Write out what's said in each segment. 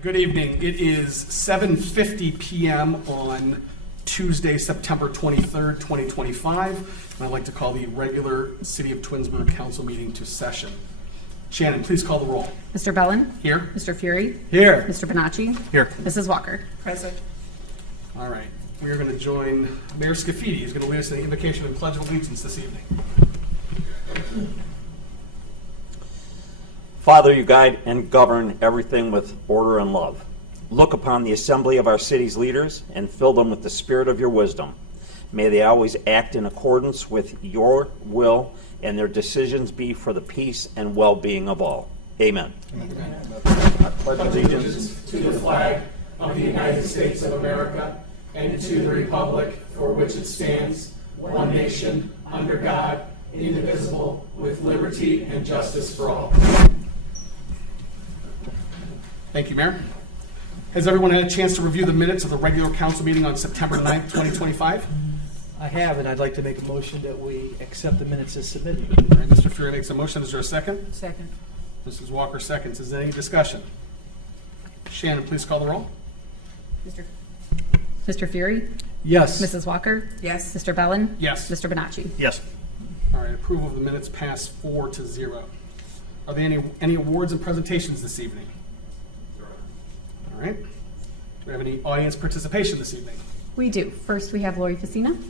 Good evening. It is 7:50 p.m. on Tuesday, September 23rd, 2025. And I'd like to call the regular City of Twinsburg Council meeting to session. Shannon, please call the roll. Mr. Bellin? Here. Mr. Fury? Here. Mr. Bonacci? Here. Mrs. Walker? Present. All right. We are going to join Mayor Scafidi. He's going to lead us in the invocation and pledge of allegiance this evening. Father, you guide and govern everything with order and love. Look upon the assembly of our city's leaders and fill them with the spirit of your wisdom. May they always act in accordance with your will and their decisions be for the peace and well-being of all. Amen. Amen. I pledge allegiance to the flag of the United States of America and to the republic for which it stands, one nation, under God, indivisible, with liberty and justice for all. Thank you, Mayor. Has everyone had a chance to review the minutes of the regular council meeting on September 9th, 2025? I have, and I'd like to make a motion that we accept the minutes as submitted. All right, Mr. Fury makes a motion. Is there a second? Second. Mrs. Walker seconds. Is there any discussion? Shannon, please call the roll. Mr. Fury? Yes. Mrs. Walker? Yes. Mr. Bellin? Yes. Mr. Bonacci? Yes. All right, approval of the minutes passed 4-0. Are there any awards and presentations this evening? All right. Do we have any audience participation this evening? We do. First, we have Lori Facina.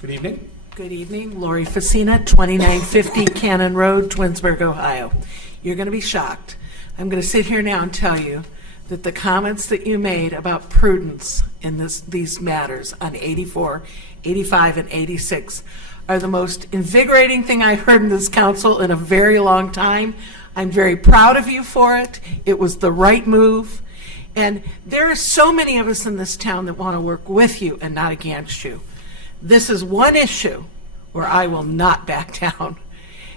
Good evening. Good evening. Lori Facina, 2950 Cannon Road, Twinsburg, Ohio. You're going to be shocked. I'm going to sit here now and tell you that the comments that you made about prudence in these matters on 84, 85, and 86 are the most invigorating thing I heard in this council in a very long time. I'm very proud of you for it. It was the right move. And there are so many of us in this town that want to work with you and not against you. This is one issue where I will not back down.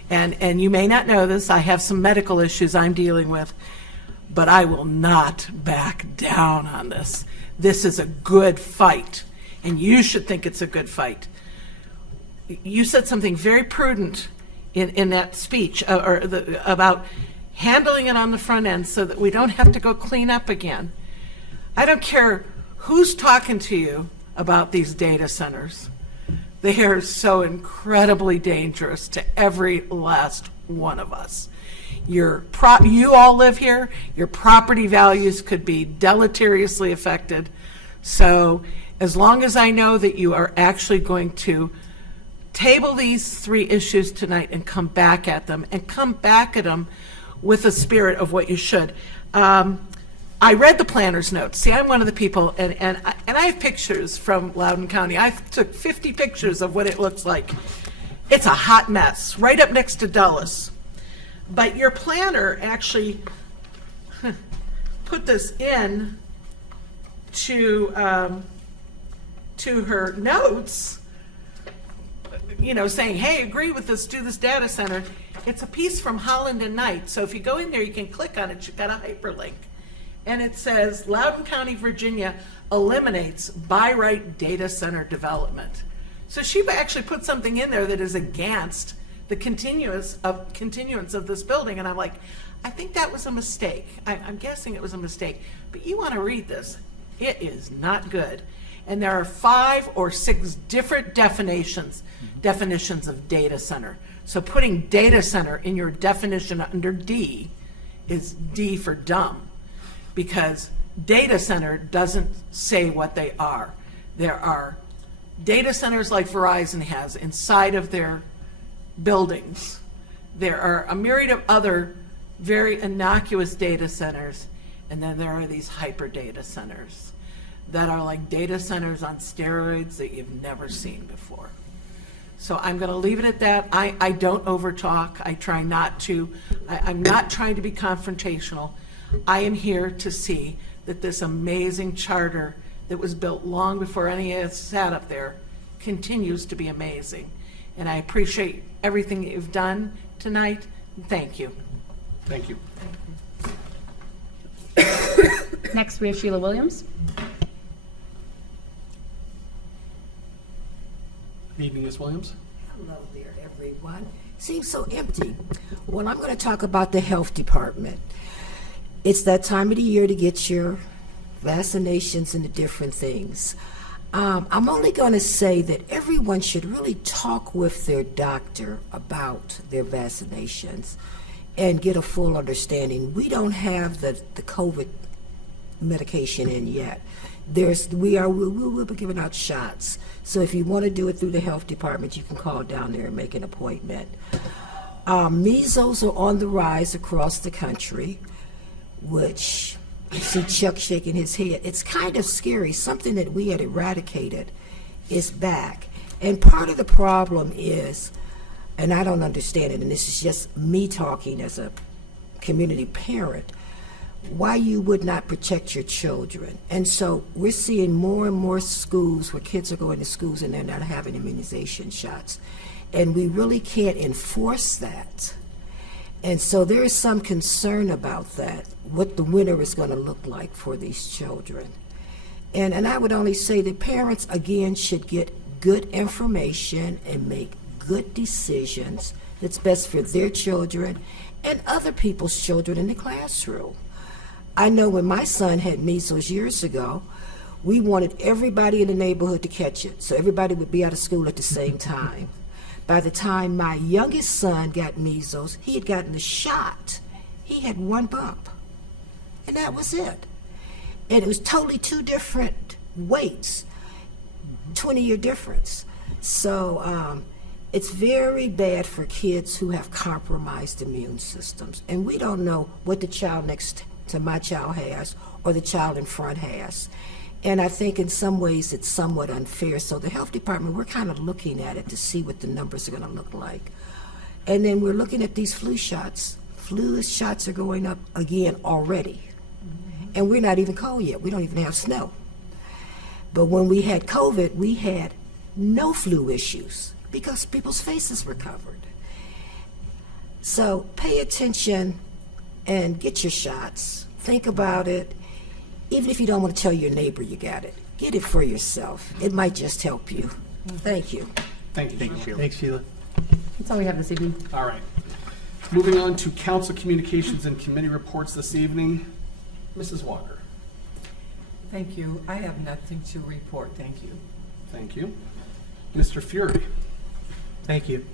And you may not know this, I have some medical issues I'm dealing with, but I will not back down on this. This is a good fight, and you should think it's a good fight. You said something very prudent in that speech about handling it on the front end so that we don't have to go clean up again. I don't care who's talking to you about these data centers. They are so incredibly dangerous to every last one of us. You all live here. Your property values could be deleteriously affected. So as long as I know that you are actually going to table these three issues tonight and come back at them, and come back at them with the spirit of what you should. I read the planner's notes. See, I'm one of the people, and I have pictures from Loudoun County. I took 50 pictures of what it looks like. It's a hot mess, right up next to Dulles. But your planner actually put this in to her notes, saying, hey, agree with this, do this data center. It's a piece from Holland and Knight. So if you go in there, you can click on it. You've got a hyperlink. And it says, Loudoun County, Virginia eliminates by right data center development. So she actually put something in there that is against the continuance of this building. And I'm like, I think that was a mistake. I'm guessing it was a mistake. But you want to read this. It is not good. And there are 5 or 6 different definitions of data center. So putting data center in your definition under D is D for dumb, because data center doesn't say what they are. There are data centers like Verizon has inside of their buildings. There are a myriad of other very innocuous data centers, and then there are these hyper data centers that are like data centers on steroids that you've never seen before. So I'm going to leave it at that. I don't overtalk. I try not to. I'm not trying to be confrontational. I am here to see that this amazing charter that was built long before any of us sat up there continues to be amazing. And I appreciate everything that you've done tonight. Thank you. Thank you. Next, we have Sheila Williams. evening, Ms. Williams. Hello there, everyone. Seems so empty. Well, I'm going to talk about the health department. It's that time of the year to get your vaccinations and the different things. I'm only going to say that everyone should really talk with their doctor about their vaccinations and get a full understanding. We don't have the COVID medication in yet. We'll be giving out shots. So if you want to do it through the health department, you can call down there and make an appointment. Measles are on the rise across the country, which I see Chuck shaking his head. It's kind of scary. Something that we had eradicated is back. And part of the problem is, and I don't understand it, and this is just me talking as a community parent, why you would not protect your children. And so we're seeing more and more schools where kids are going to schools and they're not having immunization shots. And we really can't enforce that. And so there is some concern about that, what the winter is going to look like for these children. And I would only say that parents, again, should get good information and make good decisions that's best for their children and other people's children in the classroom. I know when my son had measles years ago, we wanted everybody in the neighborhood to catch it, so everybody would be out of school at the same time. By the time my youngest son got measles, he had gotten the shot. He had one bump, and that was it. And it was totally two different weights, 20-year difference. So it's very bad for kids who have compromised immune systems. And we don't know what the child next to my child has or the child in front has. And I think in some ways it's somewhat unfair. So the health department, we're kind of looking at it to see what the numbers are going to look like. And then we're looking at these flu shots. Flu shots are going up again already. And we're not even cold yet. We don't even have snow. But when we had COVID, we had no flu issues because people's faces were covered. So pay attention and get your shots. Think about it. Even if you don't want to tell your neighbor you got it, get it for yourself. It might just help you. Thank you. Thank you, Sheila. Thanks, Sheila. That's all we have this evening. All right. Moving on to council communications and committee reports this evening. Mrs. Walker. Thank you. I have nothing to report. Thank you. Thank you. Mr. Fury. Thank you.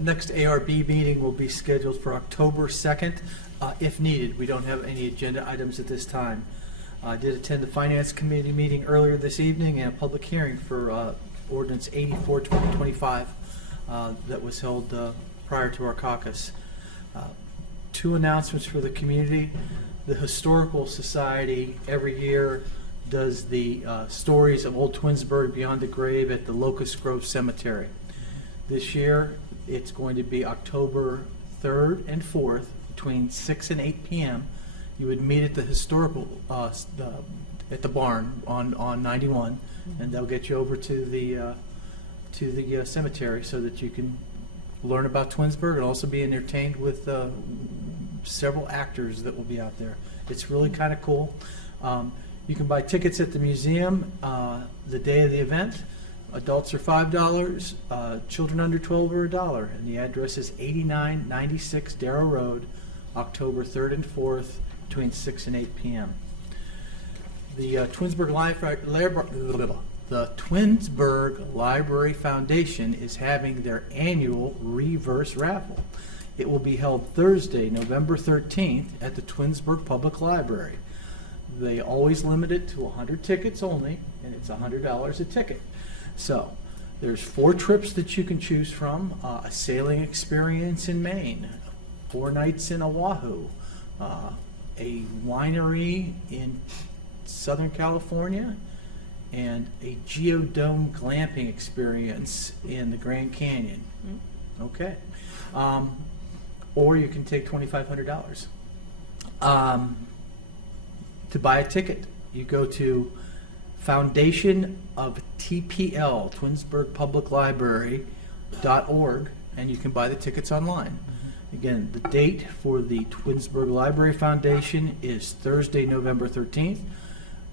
Next ARB meeting will be scheduled for October 2nd, if needed. We don't have any agenda items at this time. I did attend the Finance Committee meeting earlier this evening and a public hearing for Ordinance 84-2025 that was held prior to our caucus. Two announcements for the community. The Historical Society every year does the stories of Old Twinsburg Beyond the Grave at the Locust Grove Cemetery. This year, it's going to be October 3rd and 4th between 6 and 8 p.m. You would meet at the historical, at the barn on 91, and they'll get you over to the cemetery so that you can learn about Twinsburg and also be entertained with several actors that will be out there. It's really kind of cool. You can buy tickets at the museum the day of the event. Adults are $5, children under 12 are $1, and the address is 8996 Darrow Road, October 3rd and 4th, between 6 and 8 p.m. The Twinsburg Library Foundation is having their annual reverse raffle. It will be held Thursday, November 13th at the Twinsburg Public Library. They always limit it to 100 tickets only, and it's $100 a ticket. So there's 4 trips that you can choose from: a sailing experience in Maine, 4 nights in Oahu, a winery in Southern California, and a geodome glamping experience in the Grand Canyon. Okay. Or you can take $2,500. To buy a ticket, you go to Foundation of TPL, Twinsburg Public Library.org, and you can buy the tickets online. Again, the date for the Twinsburg Library Foundation is Thursday, November 13th.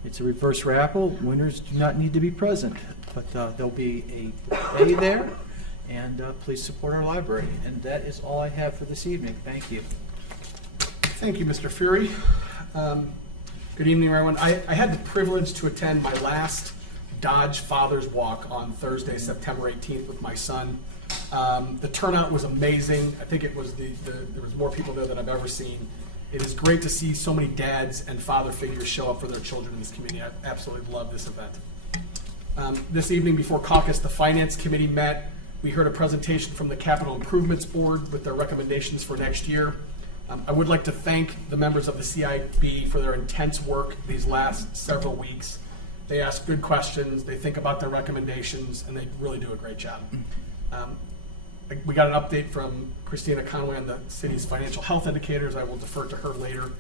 It's a reverse raffle. Winners do not need to be present. But there'll be a day there, and please support our library. And that is all I have for this evening. Thank you. Thank you, Mr. Fury. Good evening, everyone. I had the privilege to attend my last Dodge Father's Walk on Thursday, September 18th with my son. The turnout was amazing. I think it was there was more people there than I've ever seen. It is great to see so many dads and father figures show up for their children in this community. I absolutely love this event. This evening before caucus, the Finance Committee met. We heard a presentation from the Capital Improvements Board with their recommendations for next year. I would like to thank the members of the CIB for their intense work these last several weeks. They ask good questions, they think about their recommendations, and they really do a great job. We got an update from Christina Conway on the city's financial health indicators. I will defer to her later.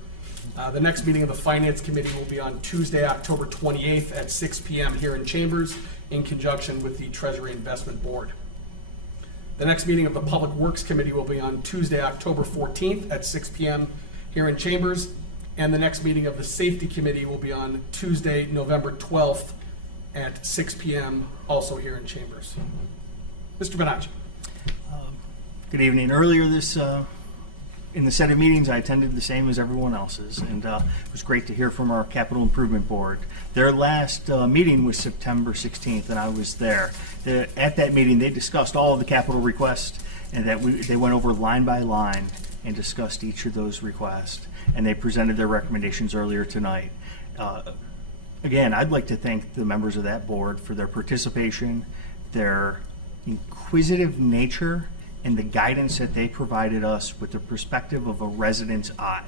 The next meeting of the Finance Committee will be on Tuesday, October 28th at 6 p.m. here in Chambers in conjunction with the Treasury Investment Board. The next meeting of the Public Works Committee will be on Tuesday, October 14th at 6 p.m. here in Chambers. And the next meeting of the Safety Committee will be on Tuesday, November 12th at 6 p.m. also here in Chambers. Mr. Bonacci. Good evening. Earlier in the set of meetings, I attended the same as everyone else's, and it was great to hear from our Capital Improvement Board. Their last meeting was September 16th, and I was there. At that meeting, they discussed all of the capital requests, and they went over line by line and discussed each of those requests, and they presented their recommendations earlier tonight. Again, I'd like to thank the members of that board for their participation, their inquisitive nature, and the guidance that they provided us with the perspective of a resident's eye.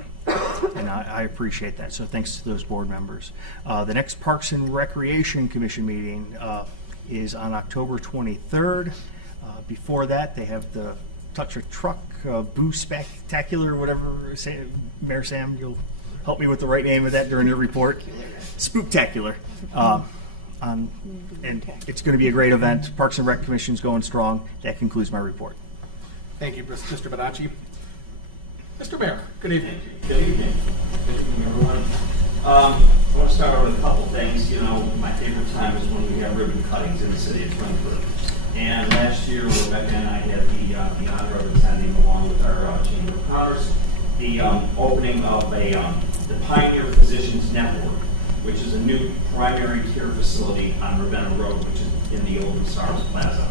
And I appreciate that. So thanks to those board members. The next Parks and Recreation Commission meeting is on October 23rd. Before that, they have the Touch a Truck Boo Spectacular, whatever. Mayor Sam, you'll help me with the right name of that during your report. Spooktacular. And it's going to be a great event. Parks and Rec Commission's going strong. That concludes my report. Thank you, Mr. Bonacci. Mr. Mayor, good evening. Good evening. Good evening, everyone. I want to start with a couple things. You know, my favorite time is when we have ribbon cuttings in the city of Twinsburg. And last year, Rebecca and I had the honor of attending, along with our Chamber of Commerce, the opening of the Pioneer Physicians Network, which is a new primary care facility on Ravenna Road, which is in the old SARS Plaza.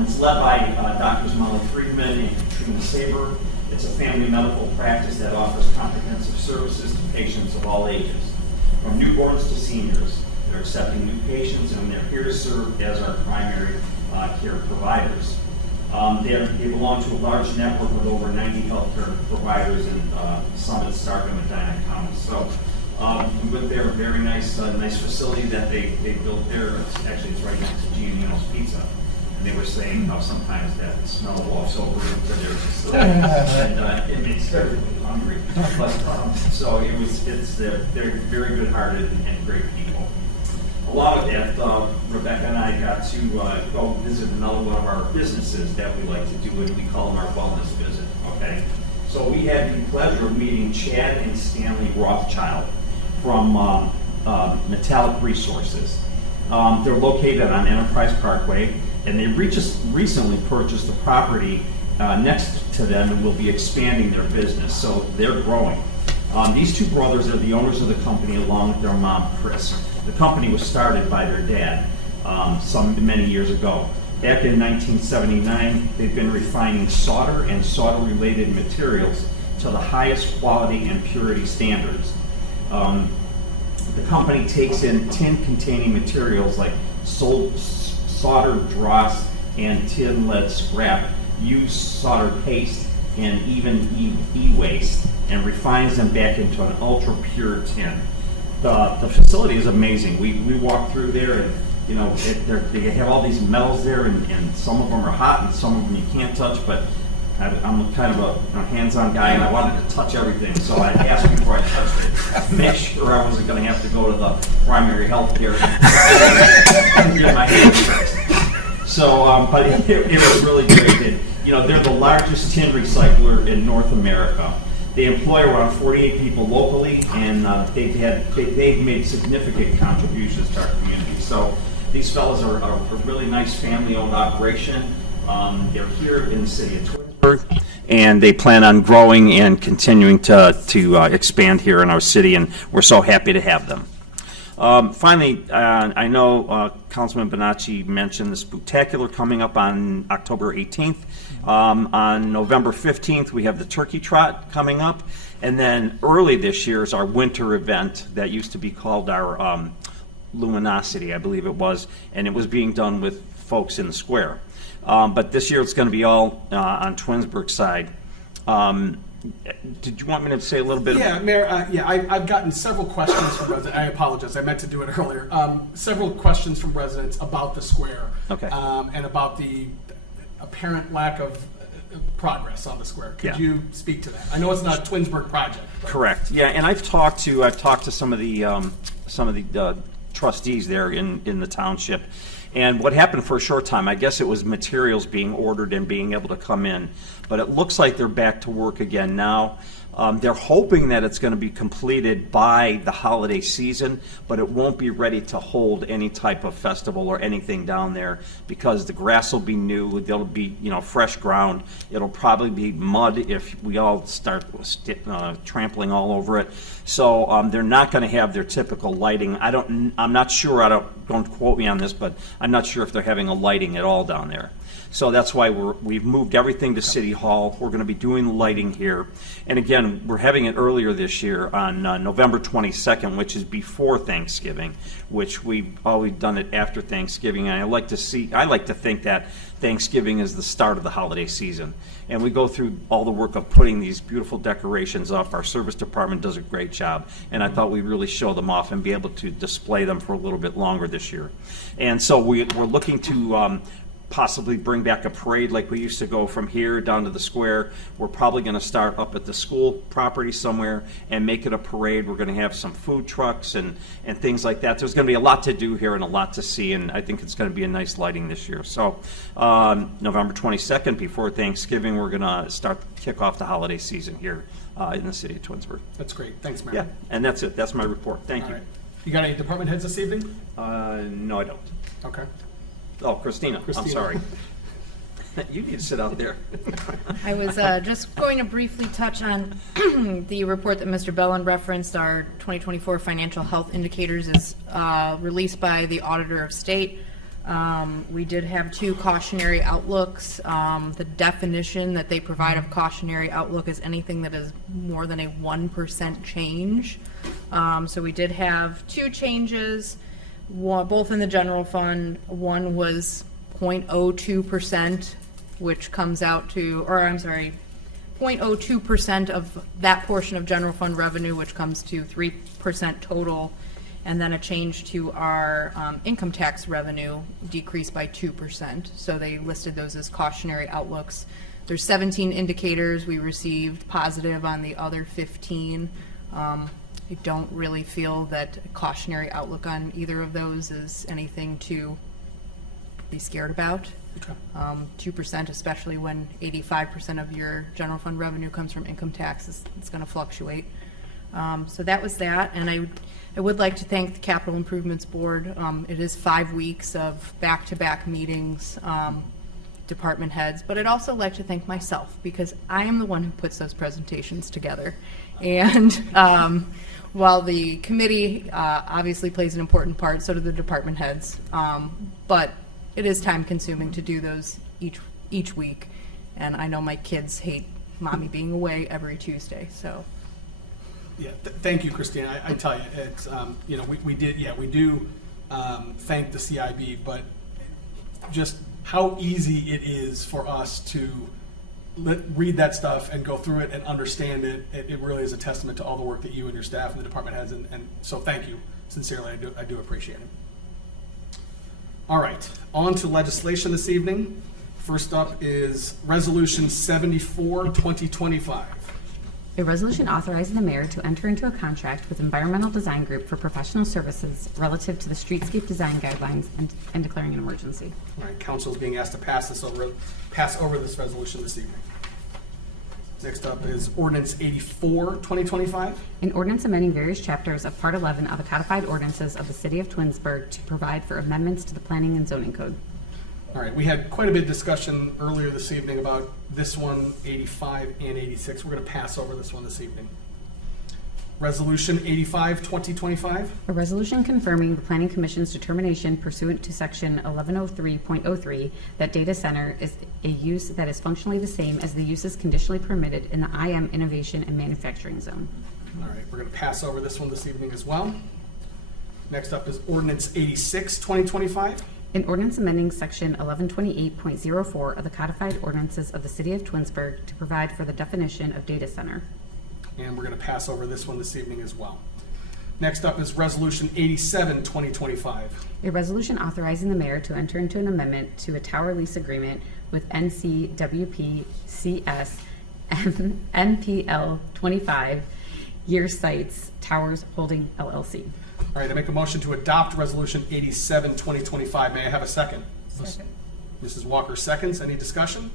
It's led by Drs. Molly Friedman and Katrina Saber. It's a family medical practice that offers comprehensive services to patients of all ages, from newborns to seniors. They're accepting new patients, and they're here to serve as our primary care providers. They belong to a large network with over 90 healthcare providers in Summit, Starkville, and Medina County. So with their very nice facility that they built there, it's right next to Giannino's Pizza. And they were saying how sometimes that smell wafts over into their facility, and it makes everybody hungry. But, so they're very good-hearted and great people. Along with that, Rebecca and I got to go visit another one of our businesses that we like to do, and we call them our wellness visit. Okay, so we had the pleasure of meeting Chad and Stanley Rothschild from Metallic Resources. They're located on Enterprise Parkway, and they recently purchased a property next to them and will be expanding their business, so they're growing. These two brothers are the owners of the company along with their mom, Chris. The company was started by their dad many years ago. Back in 1979, they've been refining solder and solder-related materials to the highest quality and purity standards. The company takes in tin-containing materials like solder dross and tin lead scrap, used solder paste, and even e-waste, and refines them back into an ultra-pure tin. The facility is amazing. We walk through there, and you know they have all these metals there, and some of them are hot, and some of them you can't touch. But I'm kind of a hands-on guy, and I wanted to touch everything, so I asked before I touched it, make sure I wasn't going to have to go to the primary health care and get my hands fixed. So, but it was really great. And, you know, they're the largest tin recycler in North America. They employ around 48 people locally, and they've made significant contributions to our community. So These fellows are a really nice family-owned operation. They're here in the city of Twinsburg, and they plan on growing and continuing to expand here in our city, and we're so happy to have them. Finally, I know Councilman Bonacci mentioned the Spooktacular coming up on October 18th. On November 15th, we have the Turkey Trot coming up. And then early this year is our winter event that used to be called our Luminosity, I believe it was, and it was being done with folks in the square. But this year it's going to be all on Twinsburg side. Did you want me to say a little bit? Yeah, Mayor, I've gotten several questions from residents. I apologize, I meant to do it earlier. Several questions from residents about the square. Okay. And about the apparent lack of progress on the square. Could Yeah. you speak to that? I know it's not a Twinsburg project. but- Correct. Yeah, and I've talked to some of the trustees there in the township. And what happened for a short time, I guess it was materials being ordered and being able to come in, but it looks like they're back to work again now. They're hoping that it's going to be completed by the holiday season, but it won't be ready to hold any type of festival or anything down there because the grass will be new, there'll be, fresh ground. It'll probably be mud if we all start trampling all over it. So they're not going to have their typical lighting. I'm not sure, don't quote me on this, but I'm not sure if they're having a lighting at all down there. So that's why we've moved everything to City Hall. We're going to be doing the lighting here. And again, we're having it earlier this year on November 22nd, which is before Thanksgiving, which we've always done it after Thanksgiving. And I like to think that Thanksgiving is the start of the holiday season. And we go through all the work of putting these beautiful decorations up. Our service department does a great job. And I thought we'd really show them off and be able to display them for a little bit longer this year. And so we're looking to possibly bring back a parade like we used to go from here down to the square. We're probably going to start up at the school property somewhere and make it a parade. We're going to have some food trucks and things like that. There's going to be a lot to do here and a lot to see, and I think it's going to be a nice lighting this year. So November 22nd, before Thanksgiving, we're going to kick off the holiday season here in the city of Twinsburg. That's great. Thanks, Mayor. Yeah, and that's it. That's my report. Thank All you. right. You got any department heads this evening? No, I don't. Okay. Oh, Christina. I'm sorry. You need to sit out there. I was just going to briefly touch on the report that Mr. Bellin referenced. Our 2024 financial health indicators is released by the Auditor of State. We did have 2 cautionary outlooks. The definition that they provide of cautionary outlook is anything that is more than a 1% change. So we did have 2 changes, both in the general fund. One was 0.02%, which comes out to, 0.02% of that portion of general fund revenue, which comes to 3% total, and then a change to our income tax revenue decreased by 2%. So they listed those as cautionary outlooks. There's 17 indicators. We received positive on the other 15. I don't really feel that a cautionary outlook on either of those is anything to be scared about. Okay. 2%, especially when 85% of your general fund revenue comes from income taxes, it's going to fluctuate. So that was that, and I would like to thank the Capital Improvements Board. It is 5 weeks of back-to-back meetings, department heads, but I'd also like to thank myself because I am the one who puts those presentations together. And while the committee obviously plays an important part, so do the department heads. But it is time consuming to do those each week. And I know my kids hate mommy being away every Tuesday, so. Yeah, thank you, Christina. I tell you, it's, we do thank the CIB, but just how easy it is for us to read that stuff and go through it and understand it. It really is a testament to all the work that you and your staff and the department heads, and so thank you. Sincerely, I do appreciate it. All right, on to legislation this evening. First up is Resolution 74, 2025. A resolution authorizing the mayor to enter into a contract with Environmental Design Group for professional services relative to the streetscape design guidelines and declaring an emergency. All right, council is being asked to pass over this resolution this evening. Next up is ordinance 84, 2025. An ordinance amending various chapters of Part 11 of the codified ordinances of the City of Twinsburg to provide for amendments to the Planning and Zoning Code. All right, we had quite a bit of discussion earlier this evening about this one, 85 and 86. We're going to pass over this one this evening. Resolution 85, 2025. A resolution confirming the Planning Commission's determination pursuant to Section 1103.03 that data center is a use that is functionally the same as the uses conditionally permitted in the IM Innovation and Manufacturing Zone. All right, we're going to pass over this one this evening as well. Next up is ordinance 86, 2025. An ordinance amending Section 1128.04 of the codified ordinances of the City of Twinsburg to provide for the definition of data center. And we're going to pass over this one this evening as well. Next up is resolution 87, 2025. A resolution authorizing the mayor to enter into an amendment to a tower lease agreement with NCWP CS NPL 25 Year Sites Towers Holding LLC. All right, I make a motion to adopt resolution 87, 2025. May I have a second? Second. Mrs. Walker seconds. Any discussion?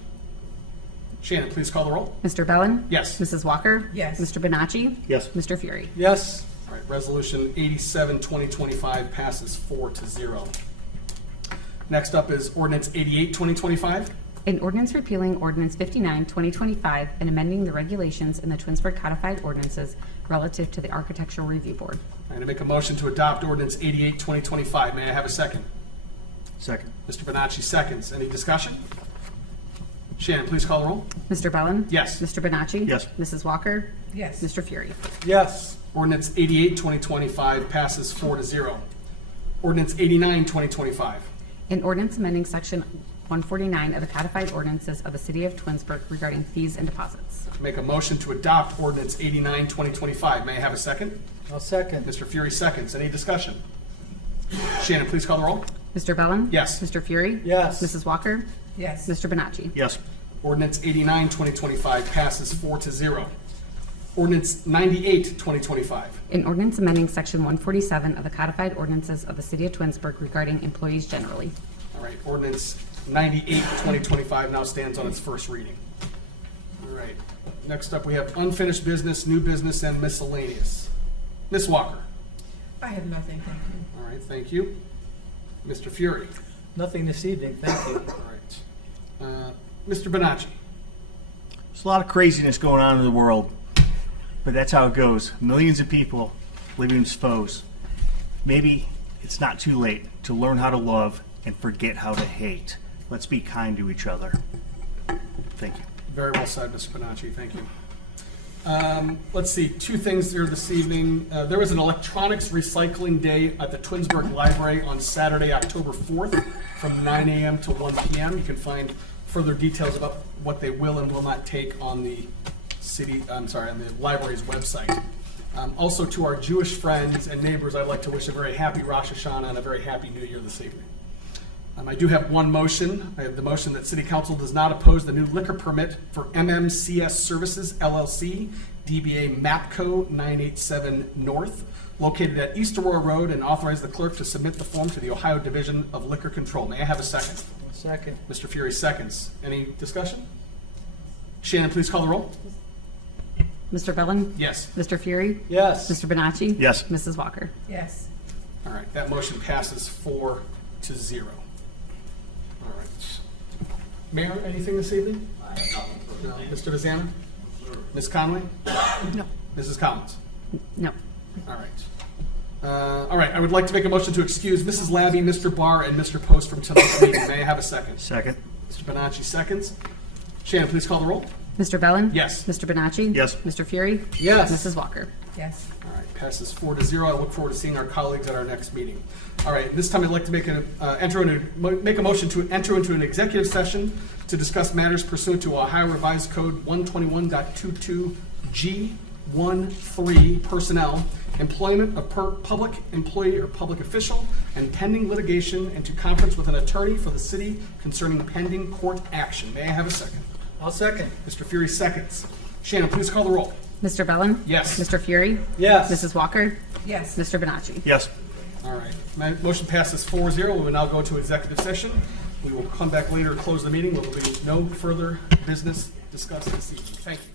Shannon, please call the roll. Mr. Bellin? Yes. Mrs. Walker? Yes. Mr. Bonacci? Yes. Mr. Fury? Yes. All right, resolution 87, 2025 passes 4-0. Next up is ordinance 88, 2025. An ordinance repealing Ordinance 59, 2025, and amending the regulations in the Twinsburg codified ordinances relative to the Architectural Review Board. All right, I make a motion to adopt ordinance 88, 2025. May I have a second? Second. Mr. Bonacci seconds. Any discussion? Shannon, please call the roll. Mr. Bellin? Yes. Mr. Bonacci? Yes. Mrs. Walker? Yes. Mr. Fury? Yes. Ordinance 88, 2025 passes 4-0. Ordinance 89, 2025. An ordinance amending Section 149 of the codified ordinances of the City of Twinsburg regarding fees and deposits. Make a motion to adopt ordinance 89, 2025. May I have a second? I'll second. Mr. Fury seconds. Any discussion? Shannon, please call the roll. Mr. Bellin? Yes. Mr. Fury? Yes. Mrs. Walker? Yes. Mr. Bonacci? Yes. Ordinance 89, 2025 passes 4-0. Ordinance 98, 2025. An ordinance amending Section 147 of the codified ordinances of the City of Twinsburg regarding employees generally. All right, ordinance 98, 2025 now stands on its first reading. All right, next up we have unfinished business, new business, and miscellaneous. Ms. Walker. I have nothing, thank you. All right, thank you. Mr. Fury. Nothing this evening, thank you. All right. Mr. Bonacci. There's a lot of craziness going on in the world, but that's how it goes. Millions of people living as foes. Maybe it's not too late to learn how to love and forget how to hate. Let's be kind to each other. Thank you. Very well said, Mr. Bonacci. Thank you. Let's see, two things here this evening. There was an electronics recycling day at the Twinsburg Library on Saturday, October 4th from 9 a.m. to 1 p.m. You can find further details about what they will and will not take on the on the library's website. Also, to our Jewish friends and neighbors, I'd like to wish a very happy Rosh Hashanah and a very happy New Year this evening. I do have one motion. I have the motion that City Council does not oppose the new liquor permit for MMCS Services LLC, DBA MAPCO 987 North, located at East Aurora Road, and authorize the clerk to submit the form to the Ohio Division of Liquor Control. May I have a second? Second. Mr. Fury seconds. Any discussion? Shannon, please call the roll. Mr. Bellin? Yes. Mr. Fury? Yes. Mr. Bonacci? Yes. Mrs. Walker? Yes. All right, that motion passes 4-0. All right. Mayor, anything this evening? No. Mr. Vazana? Ms. Conway? No. Mrs. Collins? No. All right. All right, I would like to make a motion to excuse Mrs. Labby, Mr. Barr, and Mr. Post from tonight's meeting. May I have a second? Second. Mr. Bonacci seconds. Shannon, please call the roll. Mr. Bellin? Yes. Mr. Bonacci? Yes. Mr. Fury? Yes. Mrs. Walker? Yes. All right, passes 4-0. I look forward to seeing our colleagues at our next meeting. All right, this time I'd like to make a motion to enter into an executive session to discuss matters pursuant to Ohio Revised Code 121.22G13 personnel, employment of public employee or public official, and pending litigation, and to conference with an attorney for the city concerning pending court action. May I have a second? I'll second. Mr. Fury seconds. Shannon, please call the roll. Mr. Bellin? Yes. Mr. Fury? Yes. Mrs. Walker? Yes. Mr. Bonacci? Yes. All right. My motion passes 4-0. We will now go into executive session. We will come back later, close the meeting. There will be no further business discussed this evening. Thank you.